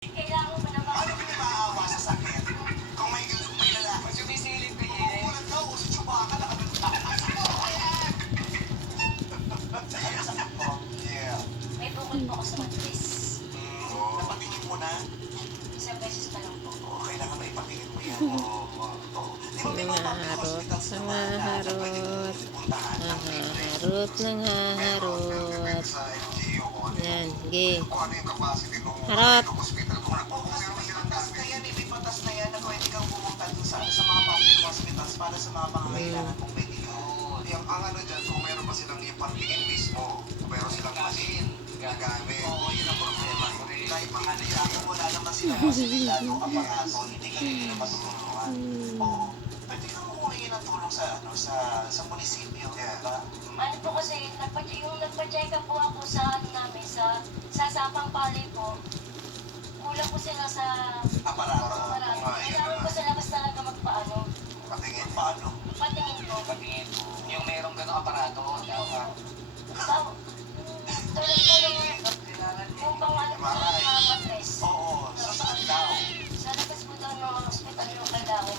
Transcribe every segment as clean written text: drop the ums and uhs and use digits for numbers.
Kailangan mo na Paano ka maawa sa sakit? Kung may lalaki, Sumisilip ka eh. umuulat ka o sa Chewbacca Yeah. may bukol po ako sa matris. Napatingin mo na? Isang beses pa lang po. Oo, kailangan na ipatingin mo yan. Oo. Di ba may mga public hospitals naman na pwede mo puntahan ng libre? Nangaharot, nangaharot. Sa LGU kung ano Yan, sige. kung ano yung capacity ng Harot. hospital. Kung kasi patas na yan, may patas na yan na pwede kang pumunta dun sa mga public hospitals para sa mga pangangailangan mong medical. Yung ang ano dyan, kung meron pa silang ipartingin mismo, kung meron silang machine, gagamit. Oo, yun ang problema. Kahit mga nila, kung wala naman silang fasilidad o aparato, hindi ka nila matutulungan. Oo. Pwede kang humingi ng tulong sa munisipyo, diba? Ano po kasi, yung nagpa-check up po ako sa ano namin, sa Sapang Palay po. Kulang po sila sa Aparato. aparato. Kailangan po sila basta talaga magpaano. Patingin. Paano? Patingin po. Patingin. Yung merong ganong aparato. Dapat. Tulad po yung pang ano po sa mga matres. Oo. So, saan daw? Sa labas po daw ng hospital yung kailangan.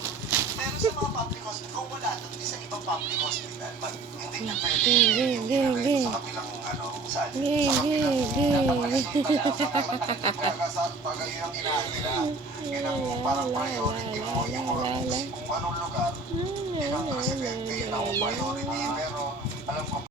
Pero sa mga public hospital, kung wala doon, di sa ibang public hospital, hindi na pwede sa kabilang, saan? Sa kabilang, kaya sa pag yun ang inaano nila, yun ang parang priority mo, yung kung anong lugar, yun ang presidente, yun ang priority, pero alam ko